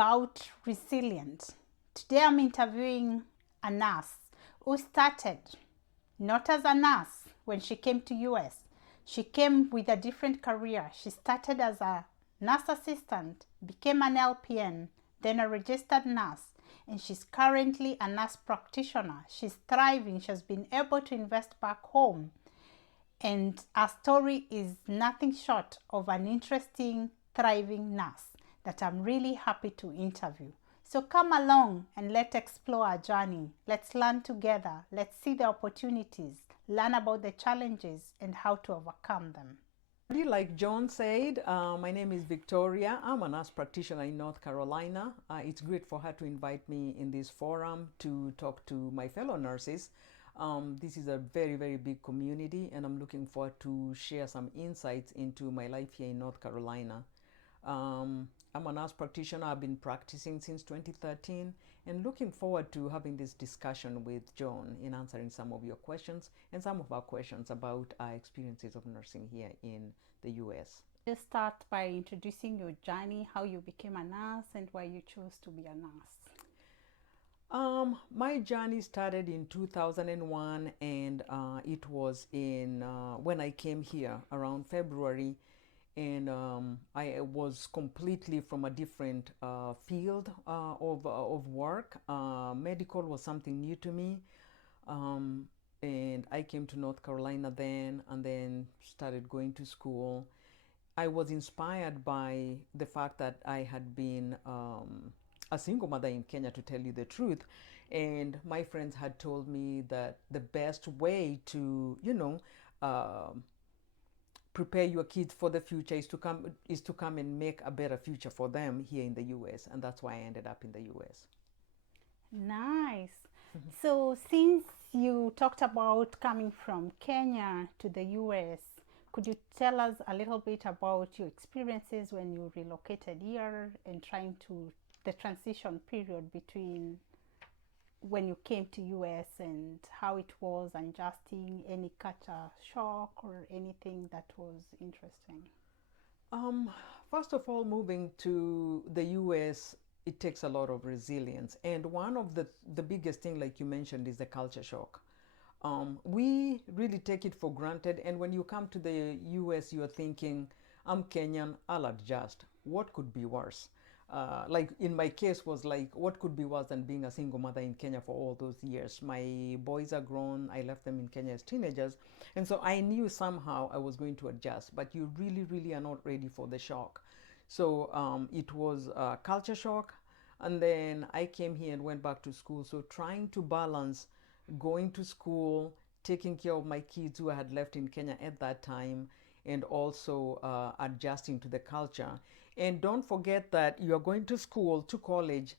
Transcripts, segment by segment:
about resilience. Today I'm interviewing a nurse who started not as a nurse when she came to US. She came with a different career. She started as a nurse assistant, became an LPN, then a registered nurse, and she's currently a nurse practitioner. She's thriving. She has been able to invest back home. And her story is nothing short of an interesting, thriving nurse that I'm really happy to interview. So come along and let's explore our journey. Let's learn together. Let's see the opportunities, learn about the challenges, and how to overcome them. Like John said, my name is Victoria. I'm a nurse practitioner in North Carolina. It's great for her to invite me in this forum to talk to my fellow nurses. This is a very, very big community, and I'm looking forward to share some insights into my life here in North Carolina. I'm a nurse practitioner. I've been practicing since 2013 and looking forward to having this discussion with John in answering some of your questions and some of our questions about our experiences of nursing here in the US. Let's start by introducing your journey, how you became a nurse and why you chose to be a nurse. My journey started in 2001, and it was in when I came here around February, and I was completely from a different field of work. Medical was something new to me, and I came to North Carolina then, and then started going to school. I was inspired by the fact that I had been a single mother in Kenya, to tell you the truth. And my friends had told me that the best way to, prepare your kids for the future is to come and make a better future for them here in the US. And that's why I ended up in the US. Nice. So since you talked about coming from Kenya to the US, could you tell us a little bit about your experiences when you relocated here and the transition period between when you came to US and how it was adjusting, any culture shock or anything that was interesting? First of all, moving to the US, it takes a lot of resilience. And one of the biggest thing, like you mentioned, is the culture shock. We really take it for granted. And when you come to the US, you're thinking, I'm Kenyan, I'll adjust. What could be worse? Like in my case was like, what could be worse than being a single mother in Kenya for all those years? My boys are grown. I left them in Kenya as teenagers. And so I knew somehow I was going to adjust, but you really, really are not ready for the shock. So it was culture shock. And then I came here and went back to school. So trying to balance going to school, taking care of my kids who I had left in Kenya at that time, and also adjusting to the culture. And don't forget that you are going to school, to college,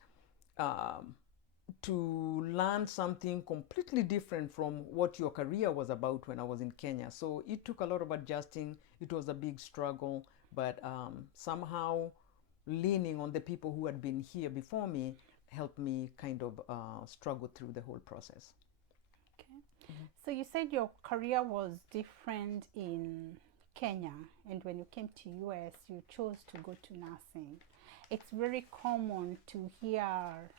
to learn something completely different from what your career was about when I was in Kenya. So it took a lot of adjusting. It was a big struggle, but somehow leaning on the people who had been here before me helped me kind of struggle through the whole process. Okay. So you said your career was different in Kenya, and when you came to US, you chose to go to nursing. It's very common to hear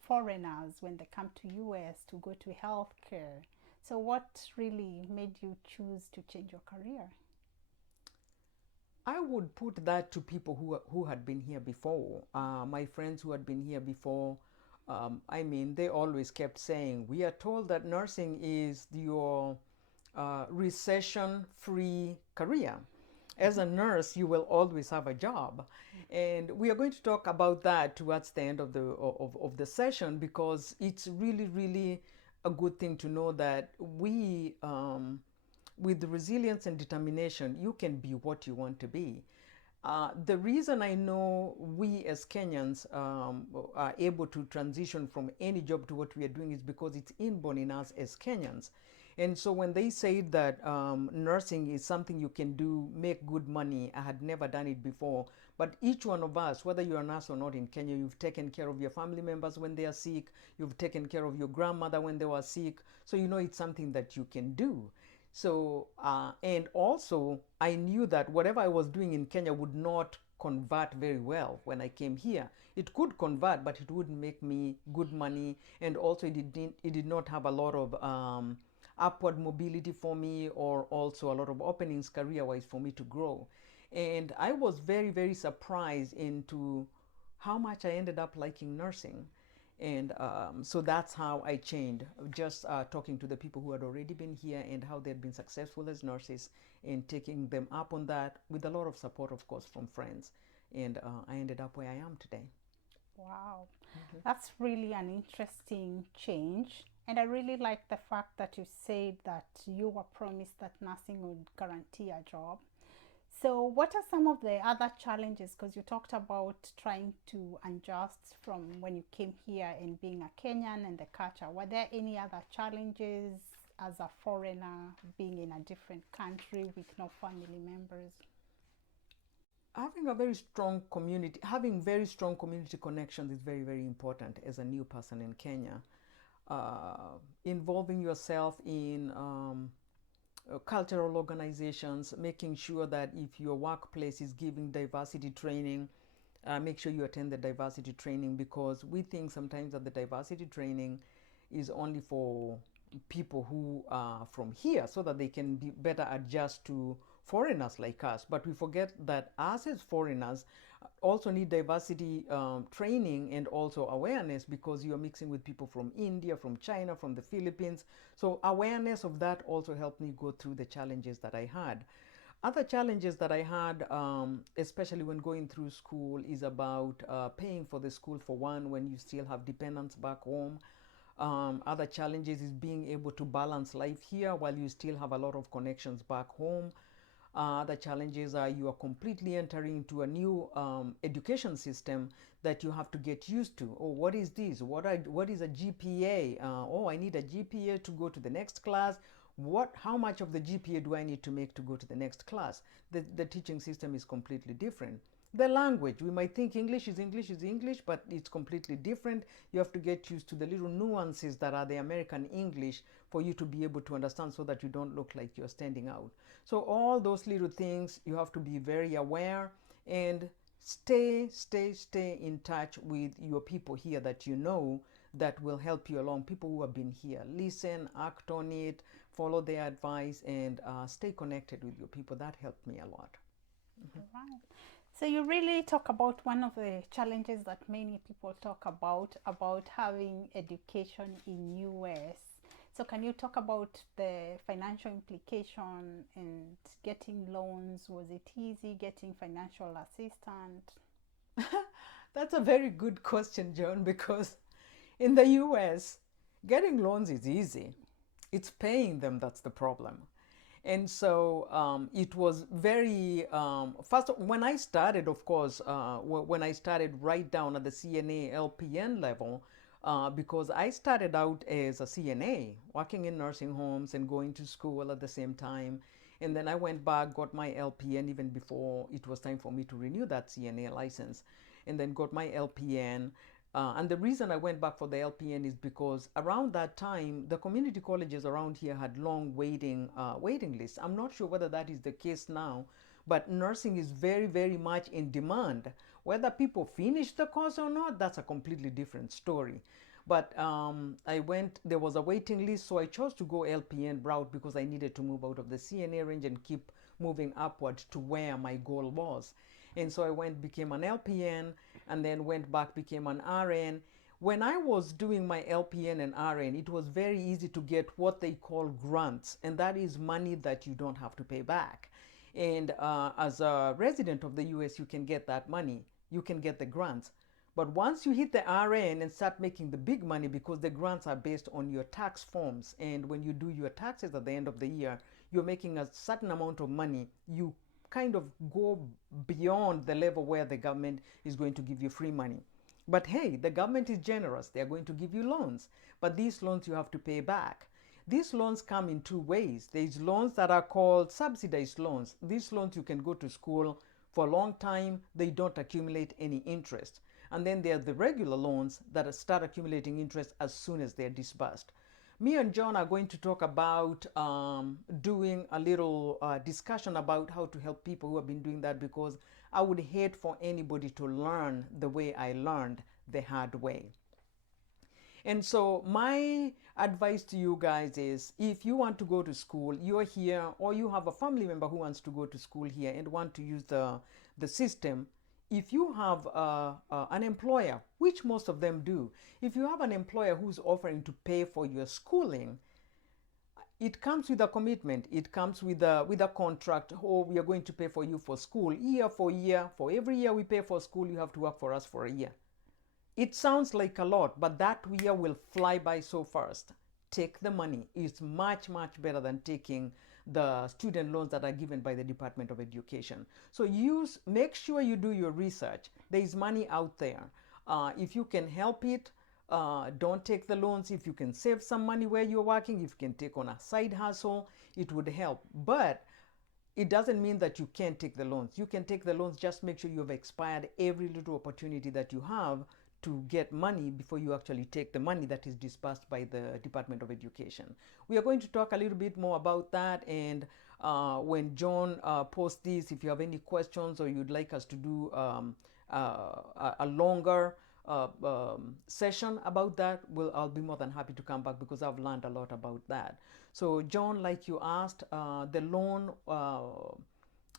foreigners when they come to US to go to healthcare. So what really made you choose to change your career? I would put that to people who had been here before. My friends who had been here before, they always kept saying, we are told that nursing is your recession-free career. As a nurse, you will always have a job. And we are going to talk about that towards the end of the session, because it's really, really a good thing to know that with resilience and determination, you can be what you want to be. The reason I know we as Kenyans are able to transition from any job to what we are doing is because it's inborn in us as Kenyans. And so when they say that nursing is something you can do, make good money, I had never done it before. But each one of us, whether you're a nurse or not in Kenya, you've taken care of your family members when they are sick. You've taken care of your grandmother when they were sick. So you know it's something that you can do. So, and also I knew that whatever I was doing in Kenya would not convert very well when I came here. It could convert, but it wouldn't make me good money, and also it did not have a lot of upward mobility for me, or also a lot of openings career-wise for me to grow. And I was very, very surprised into how much I ended up liking nursing. And so that's how I changed, just talking to the people who had already been here and how they'd been successful as nurses, and taking them up on that with a lot of support, of course, from friends. And I ended up where I am today. Wow, that's really an interesting change. And I really like the fact that you said that you were promised that nursing would guarantee a job. So what are some of the other challenges? Because you talked about trying to adjust from when you came here and being a Kenyan and the culture. Were there any other challenges as a foreigner being in a different country with no family members? Having very strong community connections is very, very important as a new person in Kenya. Involving yourself in cultural organizations, making sure that if your workplace is giving diversity training, make sure you attend the diversity training, because we think sometimes that the diversity training is only for people who are from here so that they can better adjust to foreigners like us. But we forget that us as foreigners also need diversity training and also awareness, because you are mixing with people from India, from China, from the Philippines. So awareness of that also helped me go through the challenges that I had. Other challenges that I had, especially when going through school, is about paying for the school, for one, when you still have dependents back home. Other challenges is being able to balance life here while you still have a lot of connections back home. The challenges are you are completely entering into a new education system that you have to get used to. Oh, what is this? What is a GPA? Oh, I need a GPA to go to the next class. How much of the GPA do I need to make to go to the next class? The teaching system is completely different. The language, we might think English is English, but it's completely different. You have to get used to the little nuances that are the American English for you to be able to understand, so that you don't look like you're standing out. So all those little things, you have to be very aware, and stay in touch with your people here that you know that will help you along. People who have been here, listen, act on it, follow their advice, and stay connected with your people. That helped me a lot. Right. So you really talk about one of the challenges that many people talk about having education in US. So can you talk about the financial implication and getting loans? Was it easy getting financial assistance? That's a very good question, John, because in the US, getting loans is easy. It's paying them that's the problem. And so it was very, first, when I started, of course, when I started right down at the CNA LPN level, because I started out as a CNA, working in nursing homes and going to school at the same time. And then I went back, got my LPN even before it was time for me to renew that CNA license, and then got my LPN. And the reason I went back for the LPN is because around that time, the community colleges around here had long waiting lists. I'm not sure whether that is the case now, but nursing is very, very much in demand. Whether people finish the course or not, that's a completely different story. But there was a waiting list, so I chose to go LPN route because I needed to move out of the CNA range and keep moving upward to where my goal was. And so I became an LPN, and then went back, became an RN. When I was doing my LPN and RN, it was very easy to get what they call grants, and that is money that you don't have to pay back. And as a resident of the US, you can get that money. You can get the grants. But once you hit the RN and start making the big money, because the grants are based on your tax forms, and when you do your taxes at the end of the year, you're making a certain amount of money, you kind of go beyond the level where the government is going to give you free money. But hey, the government is generous. They're going to give you loans, but these loans you have to pay back. These loans come in two ways. There's loans that are called subsidized loans. These loans you can go to school for a long time. They don't accumulate any interest. And then there are the regular loans that start accumulating interest as soon as they're disbursed. Me and John are going to talk about doing a little discussion about how to help people who have been doing that, because I would hate for anybody to learn the way I learned, the hard way. And so my advice to you guys is, if you want to go to school, you're here, or you have a family member who wants to go to school here and want to use the system, if you have an employer, which most of them do, if you have an employer who's offering to pay for your schooling, it comes with a commitment. It comes with a contract. Oh, we are going to pay for you for school year for year. For every year we pay for school, you have to work for us for a year. It sounds like a lot, but that year will fly by so fast. Take the money. It's much, much better than taking the student loans that are given by the Department of Education. So make sure you do your research. There is money out there. If you can help it, don't take the loans. If you can save some money where you're working, if you can take on a side hustle, it would help. But it doesn't mean that you can't take the loans. You can take the loans, just make sure you have expired every little opportunity that you have to get money before you actually take the money that is disbursed by the Department of Education. We are going to talk a little bit more about that, and when John posts this, if you have any questions or you'd like us to do a longer session about that, I'll be more than happy to come back, because I've learned a lot about that. So John, like you asked, the loan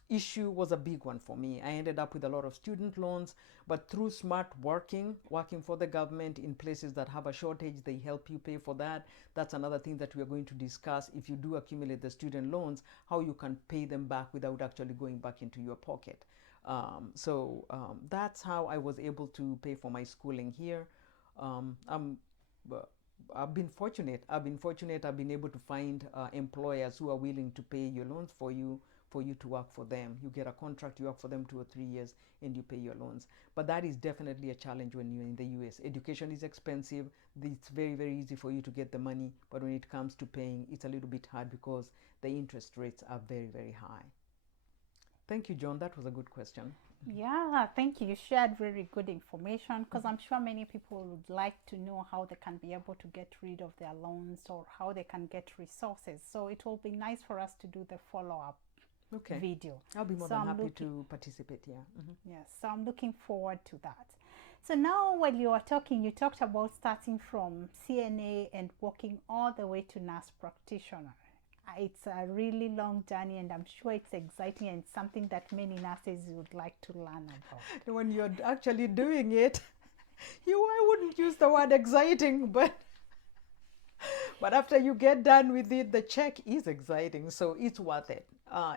issue was a big one for me. I ended up with a lot of student loans, but through smart working for the government in places that have a shortage, they help you pay for that. That's another thing that we are going to discuss. If you do accumulate the student loans, how you can pay them back without actually going back into your pocket. That's how I was able to pay for my schooling here. I've been fortunate. I've been able to find employers who are willing to pay your loans for you to work for them. You get a contract, you work for them 2 or 3 years, and you pay your loans. But that is definitely a challenge when you're in the US. Education is expensive. It's very, very easy for you to get the money, but when it comes to paying, it's a little bit hard because the interest rates are very, very high. Thank you, John. That was a good question. Yeah, thank you. You shared very good information, because I'm sure many people would like to know how they can be able to get rid of their loans or how they can get resources. So it will be nice for us to do the follow-up video. I'll be more than happy to participate here. Yes, so I'm looking forward to that. So now while you were talking, you talked about starting from CNA and working all the way to nurse practitioner. It's a really long journey, and I'm sure it's exciting and something that many nurses would like to learn about. When you're actually doing it, I wouldn't use the word exciting, but after you get done with it, the check is exciting. So it's worth it.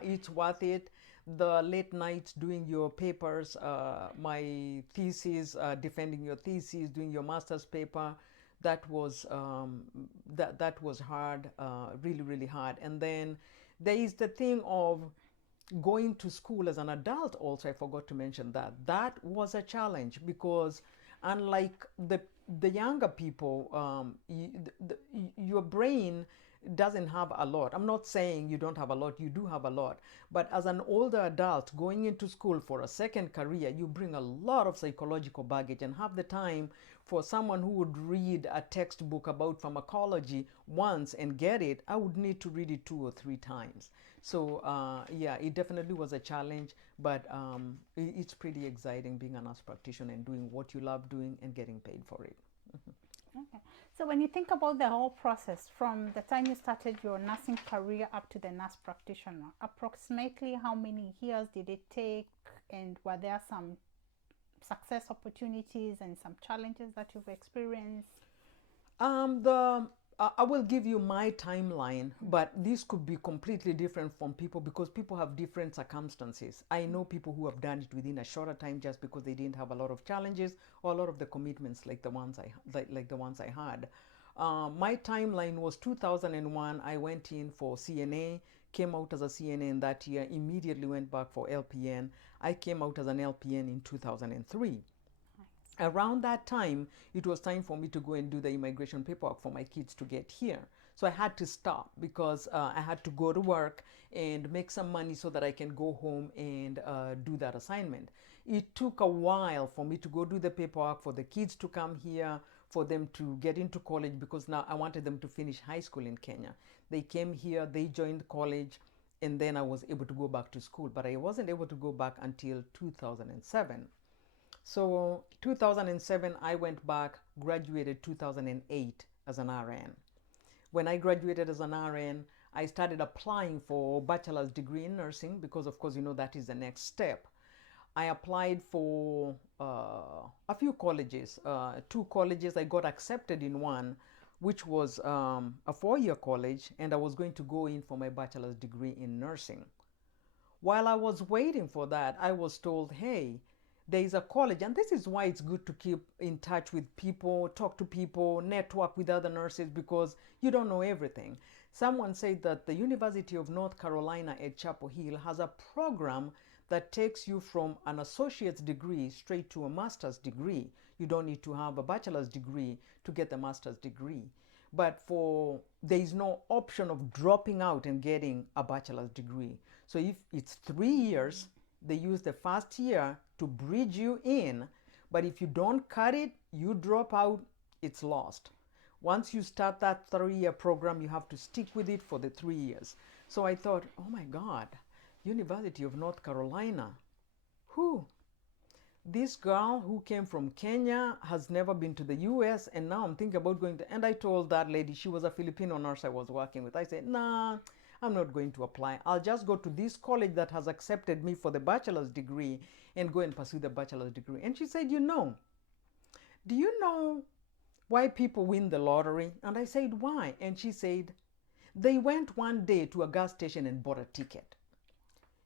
It's worth it. The late nights doing your papers, my thesis, defending your thesis, doing your master's paper, that was hard, really, really hard. And then there is the thing of going to school as an adult also. I forgot to mention that. That was a challenge, because unlike the younger people, your brain doesn't have a lot. I'm not saying you don't have a lot, you do have a lot. But as an older adult going into school for a second career, you bring a lot of psychological baggage, and half the time, for someone who would read a textbook about pharmacology once and get it, I would need to read it 2 or 3 times. So yeah, it definitely was a challenge, but it's pretty exciting being a nurse practitioner and doing what you love doing and getting paid for it. Okay. So when you think about the whole process, from the time you started your nursing career up to the nurse practitioner, approximately how many years did it take, and were there some success opportunities and some challenges that you've experienced? I will give you my timeline, but this could be completely different from people, because people have different circumstances. I know people who have done it within a shorter time just because they didn't have a lot of challenges or a lot of the commitments like the ones I had. My timeline was 2001. I went in for CNA, came out as a CNA in that year, immediately went back for LPN. I came out as an LPN in 2003. Around that time, it was time for me to go and do the immigration paperwork for my kids to get here. So I had to stop, because I had to go to work and make some money so that I can go home and do that assignment. It took a while for me to go do the paperwork, for the kids to come here, for them to get into college, because now I wanted them to finish high school in Kenya. They came here, they joined college, and then I was able to go back to school, but I wasn't able to go back until 2007. So 2007, I went back, graduated 2008 as an RN. When I graduated as an RN, I started applying for bachelor's degree in nursing because, of course, that is the next step. I applied for a few colleges, 2 colleges. I got accepted in one, which was a 4-year college, and I was going to go in for my bachelor's degree in nursing. While I was waiting for that, I was told, hey, there is a college, and this is why it's good to keep in touch with people, talk to people, network with other nurses, because you don't know everything. Someone said that the University of North Carolina at Chapel Hill has a program that takes you from an associate's degree straight to a master's degree. You don't need to have a bachelor's degree to get a master's degree. But there is no option of dropping out and getting a bachelor's degree. So if it's 3 years, they use the first year to bridge you in. But if you don't cut it, you drop out, it's lost. Once you start that 3-year program, you have to stick with it for the 3 years. So I thought, oh my God, University of North Carolina. This girl who came from Kenya has never been to the US, and now I'm thinking about going to, and I told that lady, she was a Filipino nurse I was working with. I said, nah, I'm not going to apply. I'll just go to this college that has accepted me for the bachelor's degree and go and pursue the bachelor's degree. And she said, do you know why people win the lottery? And I said, why? And she said, they went one day to a gas station and bought a ticket.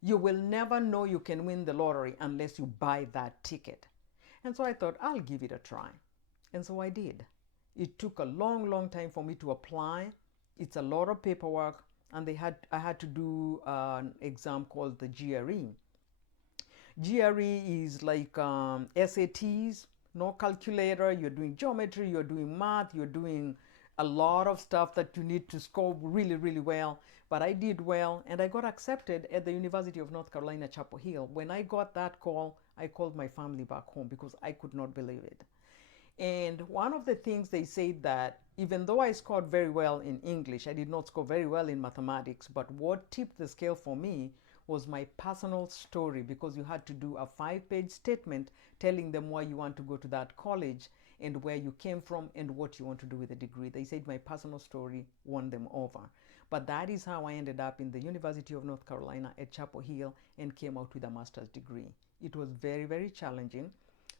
You will never know you can win the lottery unless you buy that ticket. And so I thought, I'll give it a try. And so I did. It took a long, long time for me to apply. It's a lot of paperwork, and I had to do an exam called the GRE. GRE is like SATs, no calculator. You're doing geometry, you're doing math, you're doing a lot of stuff that you need to score really, really well. But I did well, and I got accepted at the University of North Carolina, Chapel Hill. When I got that call, I called my family back home because I could not believe it. And one of the things they said that even though I scored very well in English, I did not score very well in mathematics, but what tipped the scale for me was my personal story, because you had to do a 5-page statement telling them why you want to go to that college and where you came from and what you want to do with the degree. They said my personal story won them over. But that is how I ended up in the University of North Carolina at Chapel Hill and came out with a master's degree. It was very, very challenging.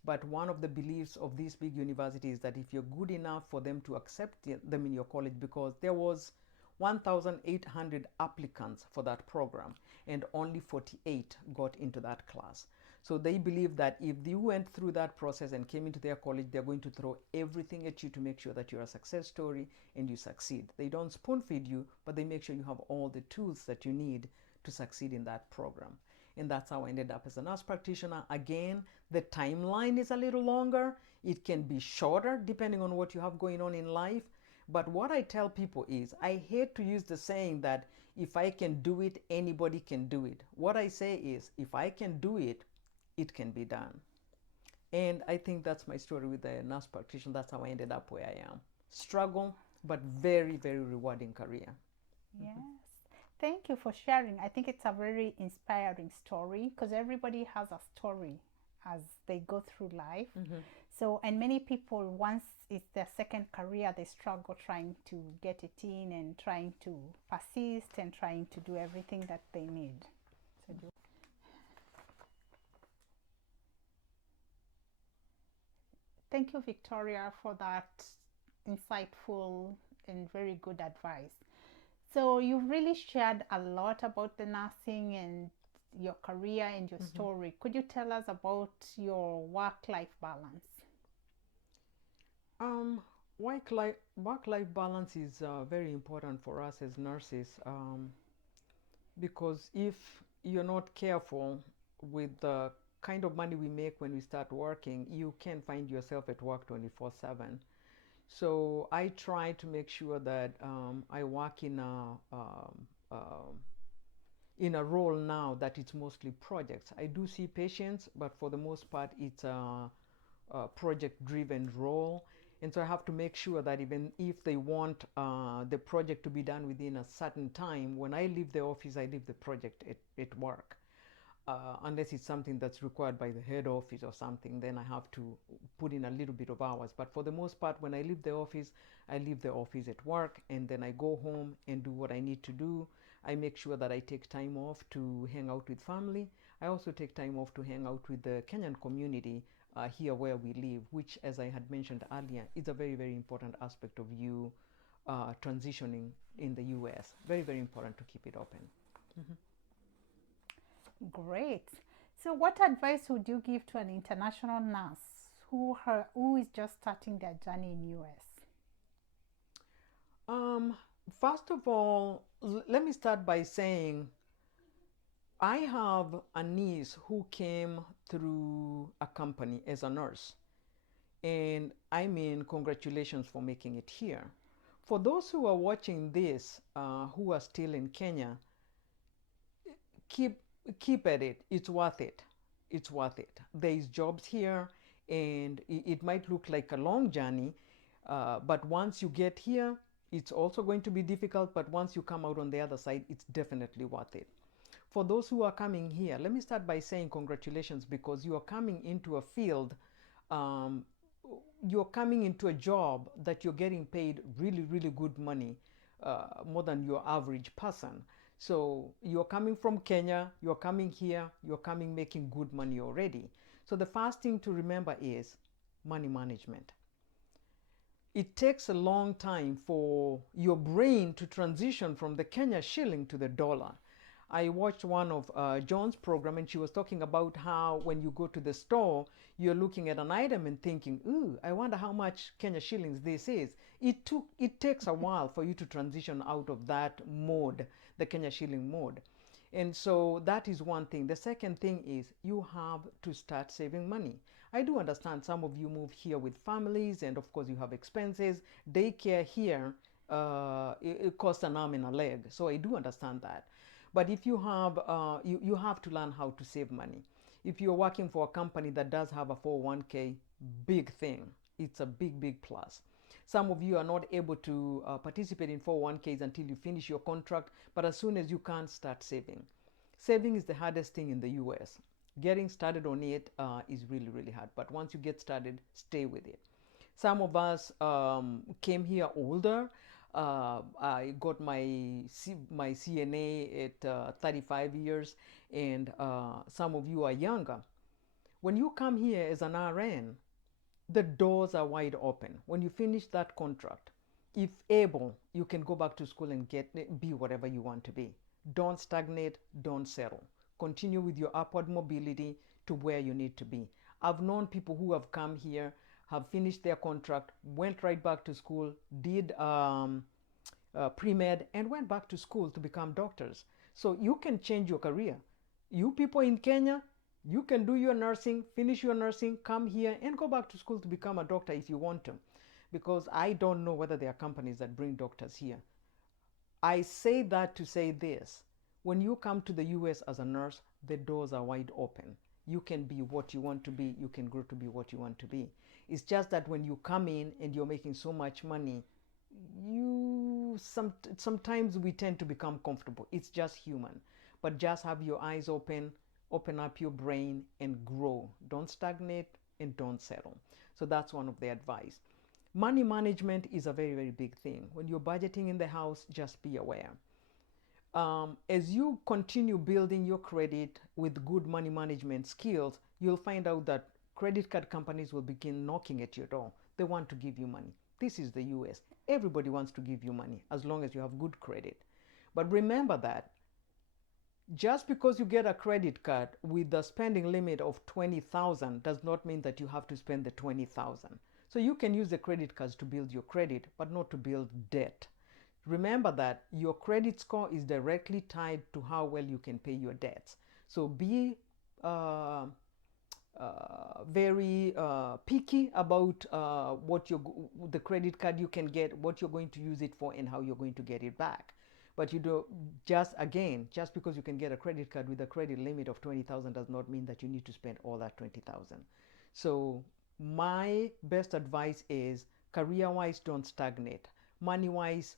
But one of the beliefs of these big universities is that if you're good enough for them to accept them in your college, because there was 1,800 applicants for that program and only 48 got into that class. So they believe that if you went through that process and came into their college, they're going to throw everything at you to make sure that you're a success story and you succeed. They don't spoon feed you, but they make sure you have all the tools that you need to succeed in that program. And that's how I ended up as a nurse practitioner. Again, the timeline is a little longer. It can be shorter depending on what you have going on in life. But what I tell people is, I hate to use the saying that if I can do it, anybody can do it. What I say is, if I can do it, it can be done. And I think that's my story with the nurse practitioner. That's how I ended up where I am. Struggle, but very, very rewarding career. Yes. Thank you for sharing. I think it's a very inspiring story, because everybody has a story as they go through life. So, and many people, once it's their second career, they struggle trying to get it in and trying to persist and trying to do everything that they need. So thank you, Victoria, for that insightful and very good advice. So you've really shared a lot about the nursing and your career and your story. Could you tell us about your work-life balance? Work-life balance is very important for us as nurses, because if you're not careful with the kind of money we make when we start working, you can find yourself at work 24/7. So I try to make sure that I work in a role now that it's mostly projects. I do see patients, but for the most part, it's a project-driven role. And so I have to make sure that even if they want the project to be done within a certain time, when I leave the office, I leave the project at work. Unless it's something that's required by the head office or something, then I have to put in a little bit of hours. But for the most part, when I leave the office, I leave the office at work, and then I go home and do what I need to do. I make sure that I take time off to hang out with family. I also take time off to hang out with the Kenyan community here where we live, which, as I had mentioned earlier, is a very, very important aspect of you transitioning in the US. Very, very important to keep it open. Great. So what advice would you give to an international nurse who is just starting their journey in US? First of all, let me start by saying I have a niece who came through a company as a nurse. And I mean, congratulations for making it here. For those who are watching this, who are still in Kenya, keep at it. It's worth it. It's worth it. There is jobs here, and it might look like a long journey, but once you get here, it's also going to be difficult, but once you come out on the other side, it's definitely worth it. For those who are coming here, let me start by saying congratulations, because you are coming into a field, you're coming into a job that you're getting paid really, really good money, more than your average person. So you're coming from Kenya, you're coming here, you're coming making good money already. So the first thing to remember is money management. It takes a long time for your brain to transition from the Kenya shilling to the dollar. I watched one of John's program, and she was talking about how when you go to the store, you're looking at an item and thinking, ooh, I wonder how much Kenya shillings this is. It takes a while for you to transition out of that mode, the Kenya shilling mode. And so that is one thing. The second thing is you have to start saving money. I do understand some of you move here with families, and of course you have expenses. Daycare here, it costs an arm and a leg. So I do understand that. But if you have, you have to learn how to save money. If you're working for a company that does have a 401k, big thing. It's a big, big plus. Some of you are not able to participate in 401ks until you finish your contract, but as soon as you can, start saving. Saving is the hardest thing in the US. Getting started on it is really, really hard. But once you get started, stay with it. Some of us came here older. I got my CNA at 35 years, and some of you are younger. When you come here as an RN, the doors are wide open. When you finish that contract, if able, you can go back to school and be whatever you want to be. Don't stagnate, don't settle. Continue with your upward mobility to where you need to be. I've known people who have come here, have finished their contract, went right back to school, did pre-med, and went back to school to become doctors. So you can change your career. You people in Kenya, you can do your nursing, finish your nursing, come here and go back to school to become a doctor if you want to. Because I don't know whether there are companies that bring doctors here. I say that to say this. When you come to the US as a nurse, the doors are wide open. You can be what you want to be. You can grow to be what you want to be. It's just that when you come in and you're making so much money, sometimes we tend to become comfortable. It's just human. But just have your eyes open, open up your brain, and grow. Don't stagnate and don't settle. So that's one of the advice. Money management is a very, very big thing. When you're budgeting in the house, just be aware. As you continue building your credit with good money management skills, you'll find out that credit card companies will begin knocking at your door. They want to give you money. This is the US. Everybody wants to give you money as long as you have good credit. But remember that just because you get a credit card with a spending limit of $20,000 does not mean that you have to spend the $20,000. So you can use the credit cards to build your credit, but not to build debt. Remember that your credit score is directly tied to how well you can pay your debts. So be very picky about the credit card you can get, what you're going to use it for, and how you're going to get it back. But you do just because you can get a credit card with a credit limit of $20,000 does not mean that you need to spend all that $20,000. So my best advice is Career-wise, don't stagnate. Money-wise,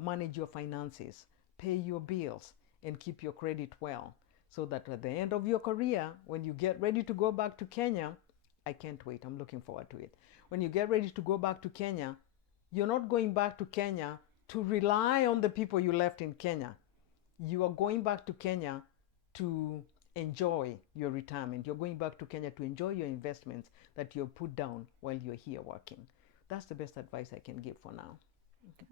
manage your finances, pay your bills, and keep your credit well, so that at the end of your career, when you get ready to go back to Kenya, I can't wait, I'm looking forward to it. When you get ready to go back to Kenya, you're not going back to Kenya to rely on the people you left in Kenya. You are going back to Kenya to enjoy your retirement. You're going back to Kenya to enjoy your investments that you've put down while you're here working. That's the best advice I can give for now. Okay.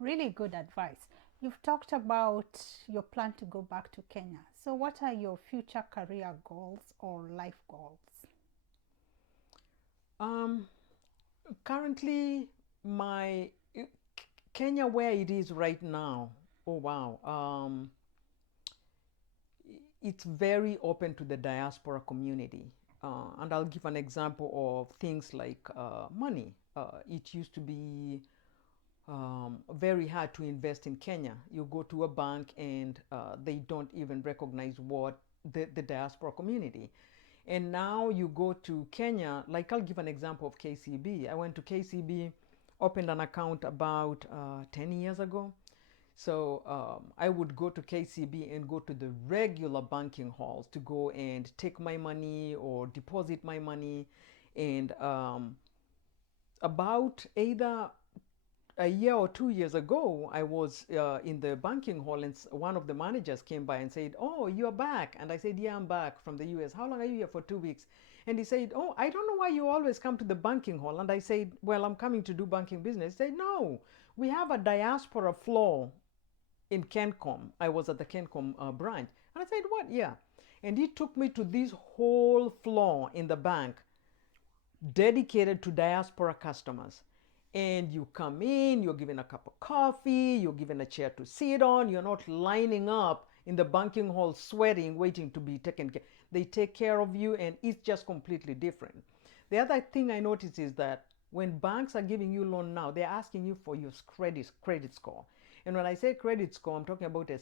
Really good advice. You've talked about your plan to go back to Kenya. So what are your future career goals or life goals? Currently, my Kenya, where it is right now, oh wow, it's very open to the diaspora community. And I'll give an example of things like money. It used to be very hard to invest in Kenya. You go to a bank and they don't even recognize what the diaspora community. And now you go to Kenya, like I'll give an example of KCB. I went to KCB, opened an account about 10 years ago. So I would go to KCB and go to the regular banking halls to go and take my money or deposit my money. And about either a year or 2 years ago, I was in the banking hall and one of the managers came by and said, "Oh, you're back." And I said, "Yeah, I'm back from the US. How long are you here for?" 2 weeks. And he said, "Oh, I don't know why you always come to the banking hall." And I said, "Well, I'm coming to do banking business." He said, "No, we have a diaspora floor in Kencom." I was at the Kencom branch. And I said, "What?" "Yeah." And he took me to this whole floor in the bank dedicated to diaspora customers. And you come in, you're given a cup of coffee, you're given a chair to sit on, you're not lining up in the banking hall sweating, waiting to be taken care. They take care of you, and it's just completely different. The other thing I noticed is that when banks are giving you loan now, they're asking you for your credit score. And when I say credit score, I'm talking about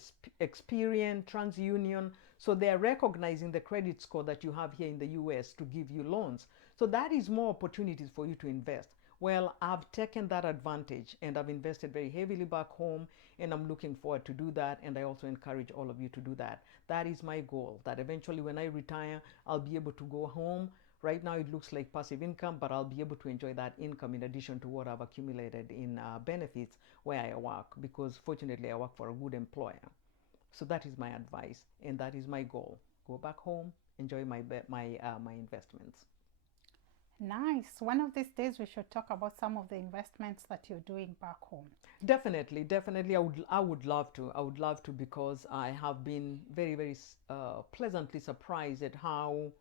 Experian, TransUnion. So they're recognizing the credit score that you have here in the US to give you loans. So that is more opportunities for you to invest. Well, I've taken that advantage and I've invested very heavily back home, and I'm looking forward to do that. And I also encourage all of you to do that. That is my goal, that eventually when I retire, I'll be able to go home. Right now it looks like passive income, but I'll be able to enjoy that income in addition to what I've accumulated in benefits where I work, because fortunately I work for a good employer. So that is my advice, and that is my goal. Go back home, enjoy my investments. Nice. One of these days we should talk about some of the investments that you're doing back home. Definitely. I would love to, because I have been very, very pleasantly surprised at how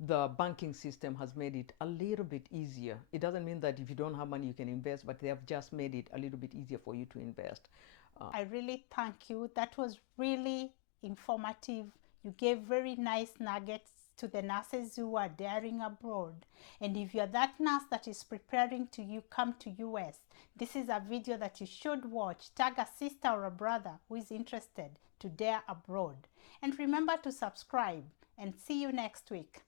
the banking system has made it a little bit easier. It doesn't mean that if you don't have money you can invest, but they have just made it a little bit easier for you to invest. I really thank you. That was really informative. You gave very nice nuggets to the nurses who are daring abroad. And if you're that nurse that is preparing to come to US, this is a video that you should watch. Tag a sister or a brother who is interested to dare abroad. And remember to subscribe, and see you next week.